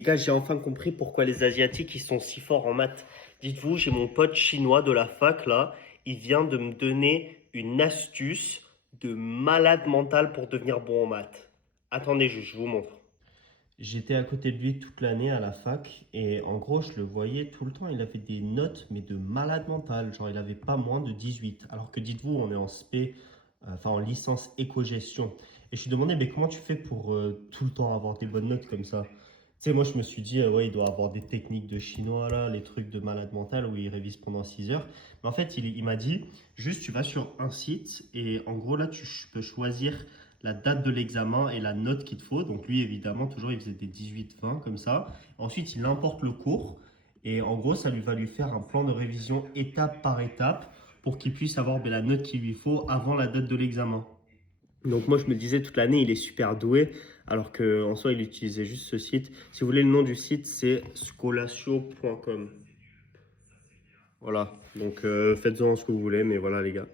Les gars, j'ai enfin compris pourquoi les Asiatiques ils sont si forts en maths. Dites-vous, j'ai mon pote chinois de la fac là, il vient de me donner une astuce de malade mental pour devenir bon en maths. Attendez, je vous montre. J'étais à côté de lui toute l'année à la fac et en gros, je le voyais tout le temps. Il avait des notes, mais de malade mental. Genre, il avait pas moins de 18. Alors que dites-vous, on est en SP, enfin en licence éco-gestion. Et je lui demandais, mais comment tu fais pour tout le temps avoir des bonnes notes comme ça? Tu sais, moi, je me suis dit, ouais, il doit avoir des techniques de chinois là, les trucs de malade mental où il révise pendant 6 heures. Mais en fait, il m'a dit, juste, tu vas sur un site et en gros, là, tu peux choisir la date de l'examen et la note qu'il te faut. Donc lui, évidemment, toujours, il faisait des 18-20 comme ça. Ensuite, il importe le cours et en gros, ça lui va lui faire un plan de révision étape par étape pour qu'il puisse avoir la note qu'il lui faut avant la date de l'examen. Donc moi je me disais toute l'année il est super doué alors qu'en soi il utilisait juste ce site. Si vous voulez le nom du site c'est scholatio.com. Voilà, donc faites-en ce que vous voulez mais voilà les gars.